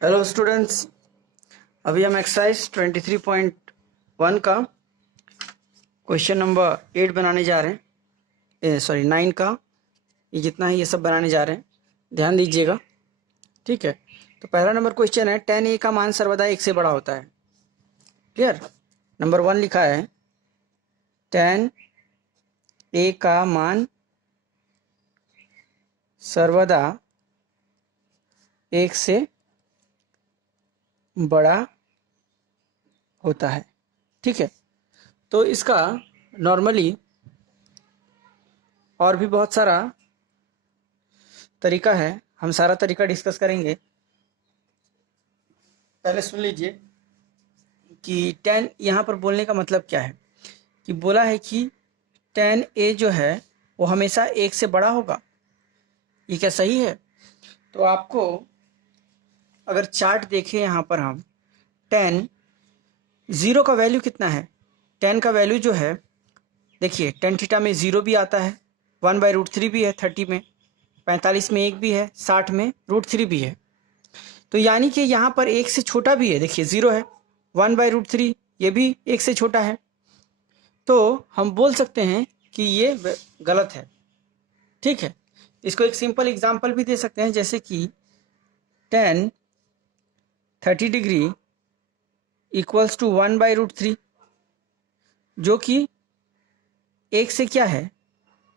Hello students, अभी हम exercise 23.1 का क्वेश्चन नंबर 8 बनाने जा रहे हैं। 9 का ये जितना है ये सब बनाने जा रहे हैं, ध्यान दीजिएगा। ठीक है, तो पहला नंबर क्वेश्चन है, tan a का मान सर्वदा 1 से बड़ा होता है। क्लियर? नंबर 1 लिखा है tan a का मान सर्वदा 1 से बड़ा होता है। ठीक है, तो इसका नॉर्मली और भी बहुत सारा तरीका है, हम सारा तरीका डिस्कस करेंगे। पहले सुन लीजिए कि tan यहाँ पर बोलने का मतलब क्या है। कि बोला है कि tan a जो है वो हमेशा 1 से बड़ा होगा। ये क्या सही है? तो आपको अगर चार्ट देखें यहाँ पर हम tan 0 का वैल्यू कितना है। tan का वैल्यू जो है, देखिए tan थीटा में 0 भी आता है, 1/√3 भी है, 30 में, 45 में 1 भी है, 60 में √3 भी है। तो यानी कि यहाँ पर 1 से छोटा भी है, देखिए 0 है, 1/√3 ये भी 1 से छोटा है। तो हम बोल सकते हैं कि ये गलत है। ठीक है, इसको एक सिंपल एग्जांपल भी दे सकते हैं, जैसे कि tan 30 डिग्री इक्वल्स टू 1/√3, जो कि 1 से क्या है,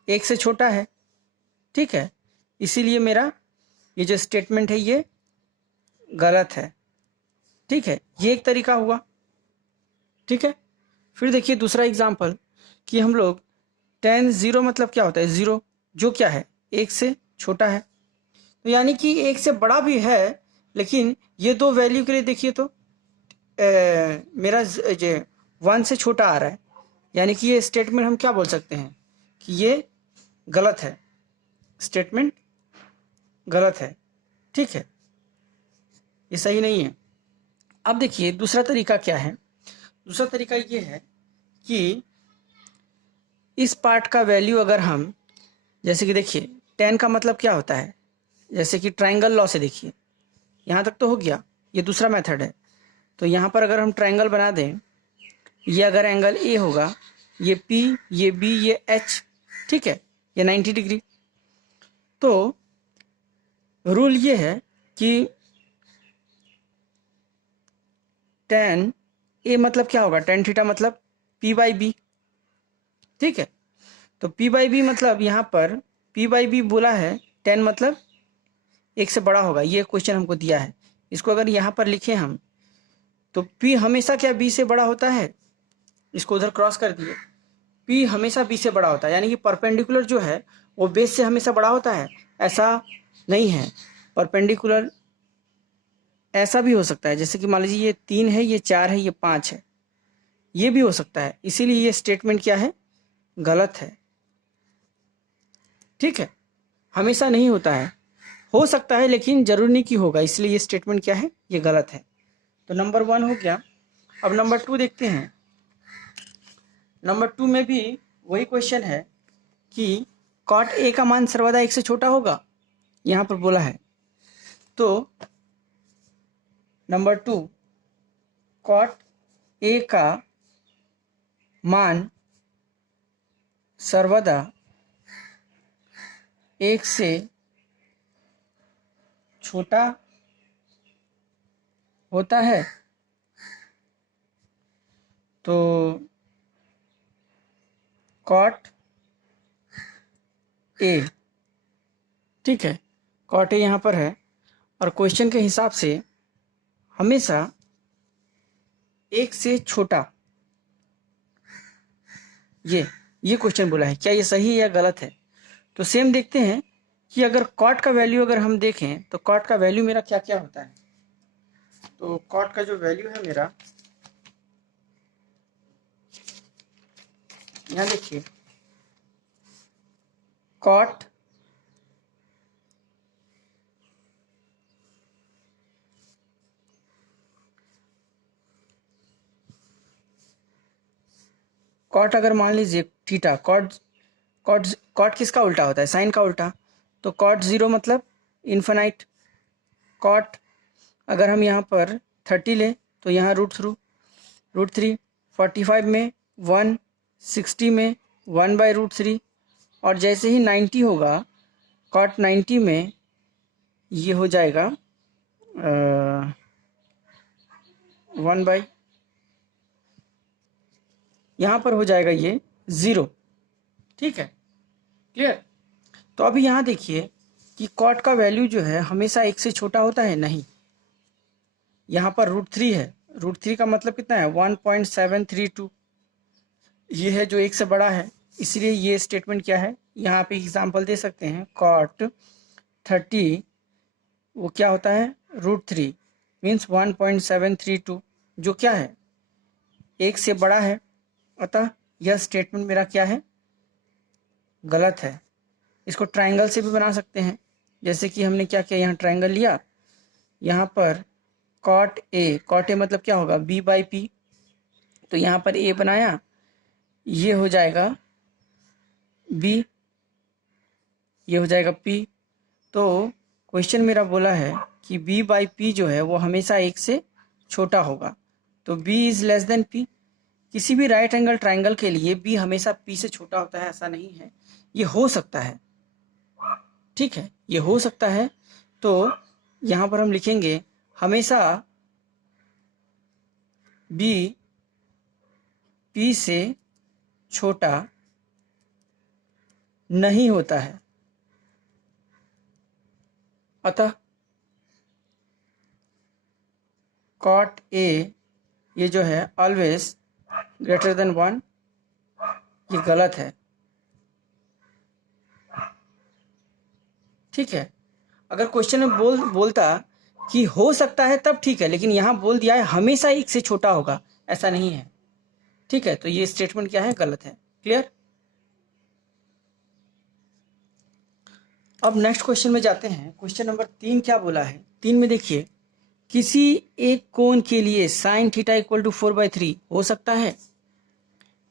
1 से छोटा है। ठीक है, इसीलिए मेरा ये जो स्टेटमेंट है ये गलत है। ठीक है, ये एक तरीका हुआ। ठीक है, फिर देखिए दूसरा एग्जांपल कि हम लोग tan 0 मतलब क्या होता है, 0 जो क्या है 1 से छोटा है। तो यानी कि 1 से बड़ा भी है, लेकिन ये दो वैल्यू के लिए देखिए तो मेरा जो 1 से छोटा आ रहा है। यानी कि ये स्टेटमेंट हम क्या बोल सकते हैं कि ये गलत है, स्टेटमेंट गलत है। ठीक है, ये सही नहीं है। अब देखिए दूसरा तरीका क्या है। दूसरा तरीका ये है कि इस पार्ट का वैल्यू अगर हम, जैसे कि देखिए tan का मतलब क्या होता है, जैसे कि ट्रायंगल लॉ से देखिए, यहाँ तक तो हो गया, ये दूसरा मेथड है। तो यहाँ पर अगर हम ट्रायंगल बना दें, ये अगर एंगल ए होगा, ये P, ये B, ये H, ठीक है, ये 90 डिग्री। तो रूल ये है कि tan A मतलब क्या होगा, tan थीटा मतलब P/B। ठीक है, तो P/B मतलब यहाँ पर P/B बोला है, tan मतलब 1 से बड़ा होगा, ये क्वेश्चन हमको दिया है। इसको अगर यहाँ पर लिखें हम, तो P हमेशा क्या B से बड़ा होता है, इसको उधर क्रॉस कर दिए, P हमेशा B से बड़ा होता है। यानी कि परपेंडिकुलर जो है वो बेस से हमेशा बड़ा होता है, ऐसा नहीं है। परपेंडिकुलर ऐसा भी हो सकता है, जैसे कि मान लीजिए ये 3 है, ये 4 है, ये 5 है, ये भी हो सकता है। इसीलिए ये स्टेटमेंट क्या है, गलत है। ठीक है, हमेशा नहीं होता है, हो सकता है लेकिन जरूरी नहीं कि होगा, इसलिए ये स्टेटमेंट क्या है, ये गलत है। तो नंबर 1 हो गया। अब नंबर 2 देखते हैं। नंबर 2 में भी वही क्वेश्चन है कि cot A का मान सर्वदा 1 से छोटा होगा, यहाँ पर बोला है। तो नंबर 2, cot A का मान सर्वदा 1 से छोटा होता है। तो cot A, ठीक है, cot A यहाँ पर है, और क्वेश्चन के हिसाब से हमेशा 1 से छोटा, ये क्वेश्चन बोला है। क्या ये सही है या गलत है? तो सेम देखते हैं कि अगर cot का वैल्यू अगर हम देखें तो cot का वैल्यू मेरा क्या क्या होता है। तो cot का जो वैल्यू है मेरा, यहाँ देखिए, cot अगर मान लीजिए थीटा, cot किसका उल्टा होता है, साइन का उल्टा। तो cot 0 मतलब इन्फिनाइट। cot अगर हम यहाँ पर 30 लें तो यहाँ √3, 45 में 1, 60 में 1/√3, और जैसे ही 90 होगा cot 90 में ये हो जाएगा 1/, यहाँ पर हो जाएगा ये 0। ठीक है, क्लियर। तो अभी यहाँ देखिए कि cot का वैल्यू जो है हमेशा 1 से छोटा होता है, नहीं। यहाँ पर √3 है, √3 का मतलब कितना है 1.732, ये है जो 1 से बड़ा है, इसलिए ये स्टेटमेंट क्या है, यहाँ पे एग्जांपल दे सकते हैं cot 30 वो क्या होता है √3 मीन्स 1.732, जो क्या है 1 से बड़ा है, अतः यह स्टेटमेंट मेरा क्या है, गलत है। इसको ट्रायंगल से भी बना सकते हैं, जैसे कि हमने क्या किया, यहाँ ट्रायंगल लिया, यहाँ पर cot A मतलब क्या होगा B/P, तो यहाँ पर A बनाया, ये हो जाएगा B, ये हो जाएगा P। तो क्वेश्चन मेरा बोला है कि B/P जो है वो हमेशा 1 से छोटा होगा, तो B is less than P। किसी भी राइट एंगल ट्रायंगल के लिए B हमेशा P से छोटा होता है ऐसा नहीं है, ये हो सकता है, ठीक है, ये हो सकता है। तो यहाँ पर हम लिखेंगे हमेशा B P से छोटा नहीं होता है, अतः cot A ये जो है ऑलवेज ग्रेटर देन 1, ये गलत है। ठीक है, अगर क्वेश्चन में बोलता कि हो सकता है तब ठीक है, लेकिन यहाँ बोल दिया है हमेशा 1 से छोटा होगा, ऐसा नहीं है। ठीक है, तो ये स्टेटमेंट क्या है, गलत है। क्लियर। अब नेक्स्ट क्वेश्चन में जाते हैं। क्वेश्चन नंबर 3 क्या बोला है, 3 में देखिए, किसी एक कोण के लिए sin थीटा इक्वल टू 4/3 हो सकता है।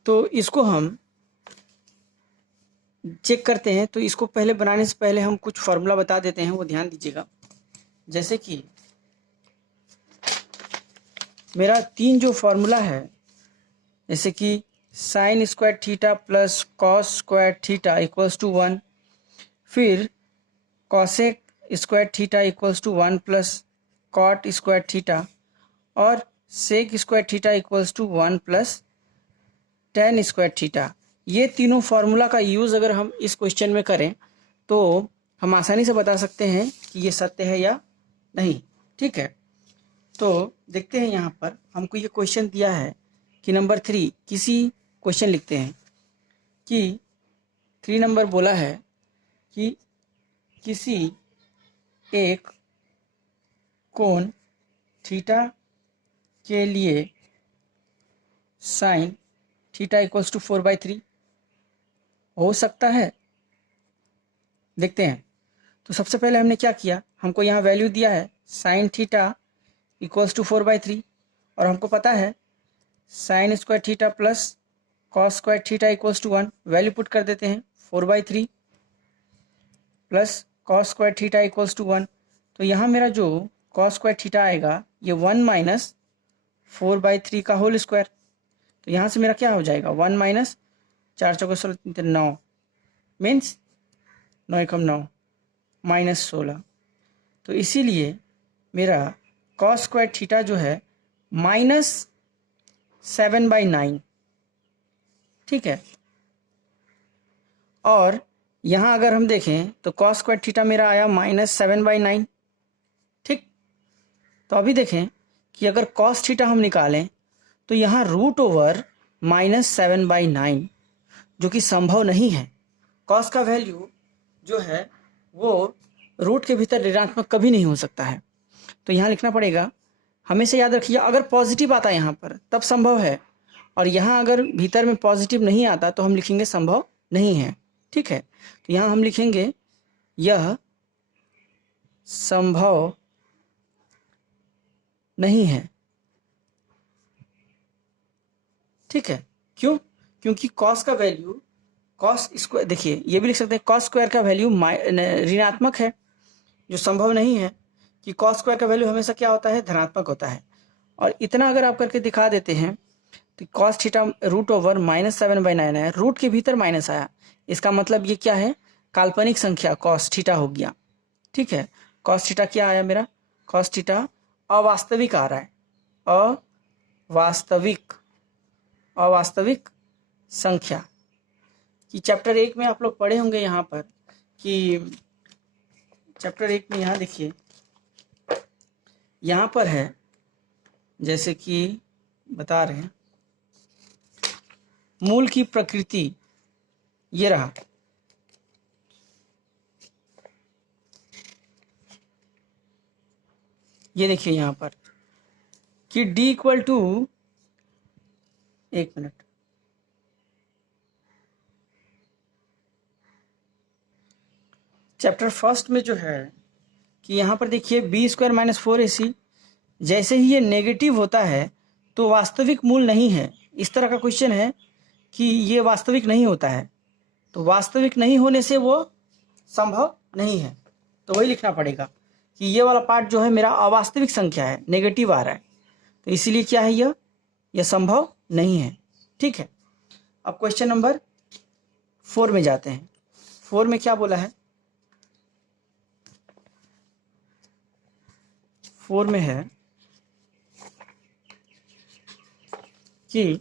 तो इसको हम चेक करते हैं। तो इसको पहले बनाने से पहले हम कुछ फॉर्मूला बता देते हैं, वो ध्यान दीजिएगा। जैसे कि मेरा 3 जो फॉर्मूला है, जैसे कि sin square theta plus cos square theta equals to 1, फिर cosec square theta equals to 1 plus cot square theta, और sec square theta equals to 1 plus tan square theta. ये तीनों फार्मूला का यूज़ अगर हम इस क्वेश्चन में करें तो हम आसानी से बता सकते हैं कि ये सत्य है या नहीं। ठीक है, तो देखते हैं। यहाँ पर हमको ये क्वेश्चन दिया है कि नंबर 3, किसी क्वेश्चन लिखते हैं कि 3 नंबर बोला है कि किसी एक कोण थीटा के लिए साइन थीटा इक्वल्स टू 4/3 हो सकता है। देखते हैं। तो सबसे पहले हमने क्या किया, हमको यहाँ वैल्यू दिया है साइन थीटा इक्वल्स टू 4/3, और हमको पता है sine square theta plus cos square theta equals to 1। Value put कर देते हैं 4/3 plus cos square theta equals to 1। तो यहाँ मेरा जो कॉस स्क्वायर थीटा आएगा ये 1 माइनस 4/3 का होल स्क्वायर। तो यहाँ से मेरा क्या हो जाएगा 1 माइनस 4 चौके 16 9 मीन्स 9 एकम 9 माइनस 16। तो इसीलिए मेरा कॉस स्क्वायर थीटा जो है -7/9। ठीक है, और यहाँ अगर हम देखें तो कॉस स्क्वायर थीटा मेरा आया -7/9। ठीक, तो अभी देखें कि अगर कॉस थीटा हम निकालें तो यहाँ √ओवर -7/9, जो कि संभव नहीं है। कॉस का वैल्यू जो है वो रूट के भीतर ऋणात्मक कभी नहीं हो सकता है। तो यहाँ लिखना पड़ेगा, हमेशा याद रखिए अगर पॉजिटिव आता है यहाँ पर तब संभव है, और यहाँ अगर भीतर में पॉजिटिव नहीं आता तो हम लिखेंगे संभव नहीं है। ठीक है, तो यहाँ हम लिखेंगे यह संभव नहीं है। ठीक है, क्यों? क्योंकि कॉस का वैल्यू कॉस स्क्वायर, देखिए ये भी लिख सकते हैं कॉस स्क्वायर का वैल्यू ऋणात्मक है, जो संभव नहीं है कि कॉस स्क्वायर का वैल्यू हमेशा क्या होता है, धनात्मक होता है। और इतना अगर आप करके दिखा देते हैं तो कॉस थीटा रूट ओवर -7/9 है, रूट के भीतर माइनस आया, इसका मतलब ये क्या है, काल्पनिक संख्या कॉस थीटा हो गया। ठीक है, कॉस थीटा क्या आया मेरा, कॉस थीटा अवास्तविक आ रहा है, अवास्तविक संख्या। कि चैप्टर 1 में आप लोग पढ़े होंगे यहाँ पर कि चैप्टर 1 में यहाँ देखिए, यहाँ पर है जैसे कि बता रहे हैं मूल की प्रकृति, ये रहा, ये देखिए यहाँ पर कि d इक्वल टू, एक मिनट, चैप्टर फर्स्ट में जो है कि यहाँ पर देखिए b² - 4ac, जैसे ही ये नेगेटिव होता है तो वास्तविक मूल नहीं है, इस तरह का क्वेश्चन है कि ये वास्तविक नहीं होता है, तो वास्तविक नहीं होने से वो संभव नहीं है, तो वही लिखना पड़ेगा कि ये वाला पार्ट जो है मेरा अवास्तविक संख्या है, नेगेटिव आ रहा है, तो इसीलिए क्या है, यह संभव नहीं है। ठीक है, अब क्वेश्चन नंबर 4 में जाते हैं। 4 में क्या बोला है, 4 में है कि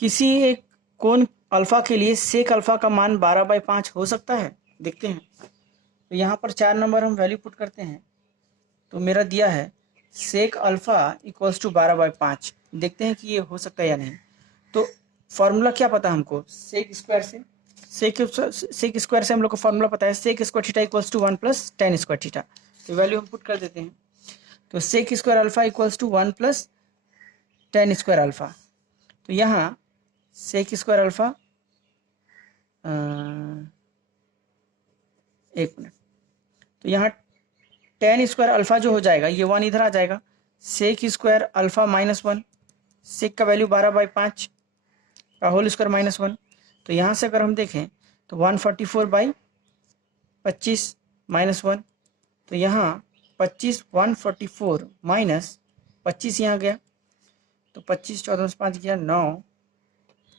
किसी एक कोण अल्फा के लिए सेक अल्फा का मान 12/5 हो सकता है। देखते हैं, तो यहाँ पर 4 नंबर हम वैल्यू पुट करते हैं, तो मेरा दिया है सेक अल्फा इक्वल्स टू 12/5। देखते हैं कि ये हो सकता है या नहीं। तो फॉर्मूला क्या पता हमको, सेक स्क्वायर से, सेक स्क्वायर से हम लोग को फॉर्मूला पता है, sec square theta equals to 1 + tan square theta. तो वैल्यू हम पुट कर देते हैं, तो sec square alpha equals to 1 + tan square alpha. तो यहाँ सेक स्क्वायर अल्फा, एक मिनट, तो यहाँ tan स्क्वायर अल्फा जो हो जाएगा, ये 1 इधर आ जाएगा, सेक स्क्वायर अल्फा -1, सेक का वैल्यू 12/5 का होल स्क्वायर -1, तो यहाँ से अगर हम देखें तो 144/25 -1, तो यहाँ 25 144 माइनस 25 यहाँ गया, तो 25 14 से 5 गया 9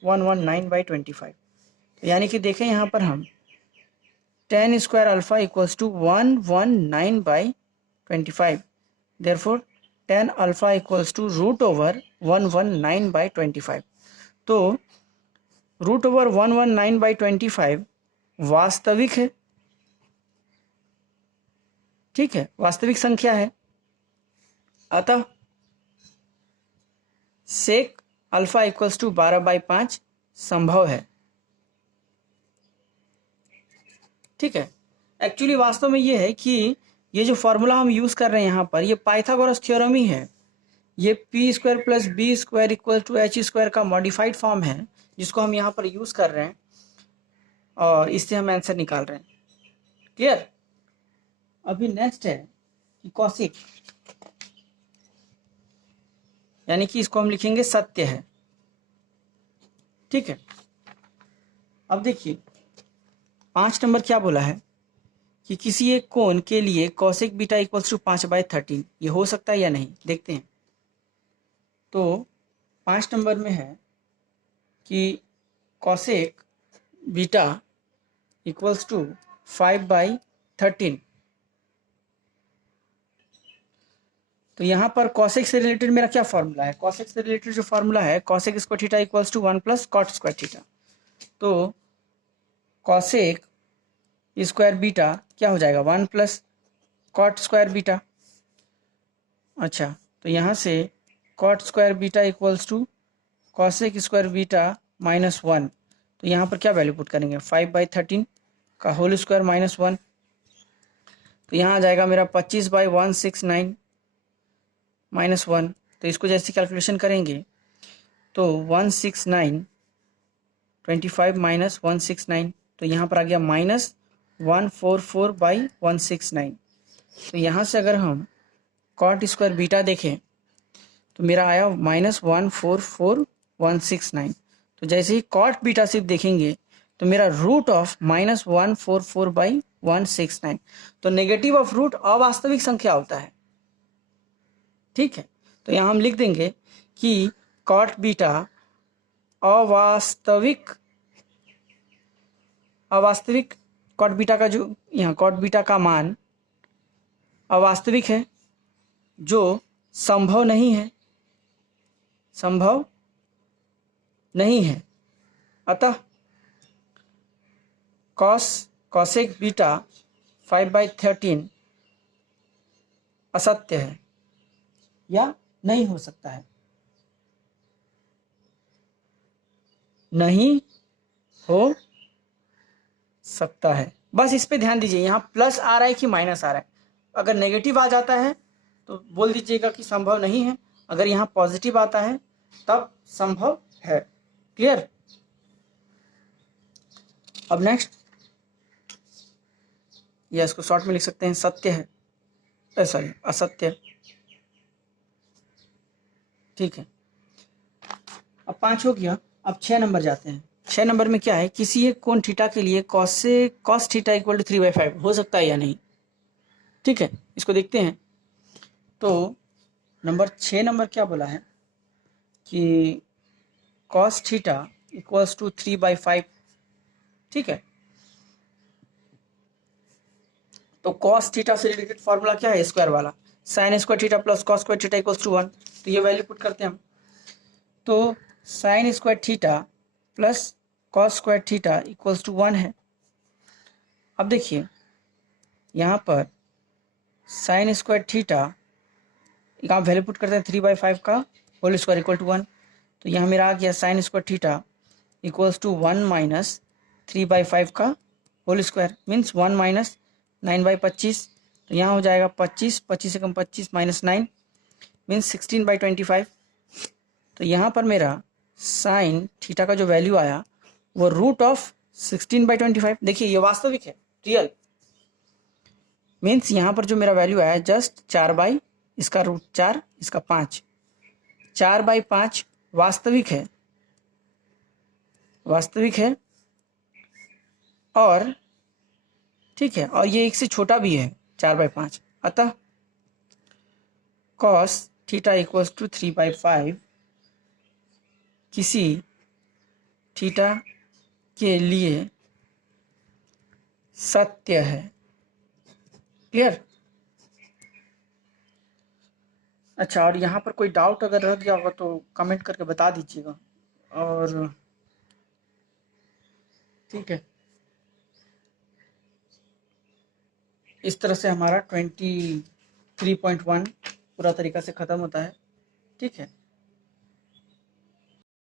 119/25। तो यानी कि देखें यहाँ पर हम tan square alpha equals to 119/25, therefore tan alpha equals to root over 119/25। तो रूट ओवर 119/25 वास्तविक है, ठीक है, वास्तविक संख्या है, अतः सेक अल्फा इक्वल्स टू 12/5 संभव है। ठीक है, एक्चुअली वास्तव में ये है कि ये जो फॉर्मूला हम यूज़ कर रहे हैं यहाँ पर, ये पाइथागोरस थ्योरम ही है, ये p² + b² equal to h² का मॉडिफाइड फॉर्म है, जिसको हम यहाँ पर यूज़ कर रहे हैं और इससे हम आंसर निकाल रहे हैं। क्लियर। अभी नेक्स्ट है कि कॉसिक, यानी कि इसको हम लिखेंगे सत्य है। ठीक है, अब देखिए 5 नंबर क्या बोला है कि किसी एक कोण के लिए कॉसेक बीटा इक्वल्स टू 5/13, ये हो सकता है या नहीं, देखते हैं। तो 5 नंबर में है कि कॉसेक बीटा इक्वल्स टू 5/13, तो यहाँ पर कॉसेक से रिलेटेड मेरा क्या फॉर्मूला है, कॉसेक से रिलेटेड जो फॉर्मूला है cosec square theta equals to 1 + cot square theta. तो कॉसेक स्क्वायर बीटा क्या हो जाएगा, 1 + cot स्क्वायर बीटा। अच्छा, तो यहाँ से cot square beta equals to cosec square beta -1, तो यहाँ पर क्या वैल्यू पुट करेंगे, 5/13 का होल स्क्वायर -1, तो यहाँ आ जाएगा मेरा 25/169 -1। तो इसको जैसे कैलकुलेशन करेंगे तो 169 25 - 169, तो यहाँ पर आ गया -144/169। तो यहाँ से अगर हम कॉट स्क्वायर बीटा देखें तो मेरा आया -144/169। तो जैसे ही कॉट बीटा सिर्फ देखेंगे तो मेरा रूट ऑफ -144/169, तो नेगेटिव ऑफ रूट अवास्तविक संख्या होता है, ठीक है, तो यहाँ हम लिख देंगे कि कॉट बीटा अवास्तविक कॉट बीटा का जो यहाँ कॉट बीटा का मान अवास्तविक है, जो संभव नहीं है। अतः कॉसेक बीटा 5/13 असत्य है या नहीं हो सकता है, नहीं हो सकता है। बस इस पे ध्यान दीजिए, यहाँ प्लस आ रहा है कि माइनस आ रहा है। अगर नेगेटिव आ जाता है तो बोल दीजिएगा कि संभव नहीं है, अगर यहाँ पॉजिटिव आता है तब संभव है। क्लियर? अब नेक्स्ट, या इसको शॉर्ट में लिख सकते हैं सत्य है, सॉरी असत्य। ठीक है, अब 5 हो गया। अब 6 नंबर जाते हैं। 6 नंबर में क्या है, किसी एक कोण थीटा के लिए कॉस थीटा इक्वल टू 3/5 हो सकता है या नहीं। ठीक है, इसको देखते हैं। तो 6 नंबर क्या बोला है कि कॉस थीटा इक्वल्स टू 3/5। ठीक है, तो कॉस थीटा से रिलेटेड फॉर्मूला क्या है, स्क्वायर वाला, sine square theta plus cos square theta equals to 1। तो ये वैल्यू पुट करते हैं हम। तो sine square theta plus cos square theta equals to 1 है। अब देखिए यहाँ पर साइन स्क्वायर थीटा आप वैल्यू पुट करते हैं 3/5 का होल स्क्वायर इक्वल टू 1। तो यहाँ मेरा आ गया sine square theta equals to 1 minus 3/5 का होल स्क्वायर, मीन्स 1 माइनस 9/25। तो यहाँ हो जाएगा 25 से कम 25 माइनस 9 मीन्स 16/25। तो यहाँ पर मेरा साइन थीटा का जो वैल्यू आया वो रूट ऑफ 16/25। देखिए ये वास्तविक है, रियल, मीन्स यहाँ पर जो मेरा वैल्यू आया जस्ट 4 इसका रूट 4 इसका 5, 4/5 वास्तविक है और ठीक है, और ये 1 से छोटा भी है 4/5। अतः कॉस थीटा इक्वल्स टू 3/5 किसी थीटा के लिए सत्य है। क्लियर? अच्छा, और यहाँ पर कोई डाउट अगर रह गया होगा तो कमेंट करके बता दीजिएगा। और ठीक है, इस तरह से हमारा 23.1 पूरा तरीका से ख़त्म होता है। ठीक है।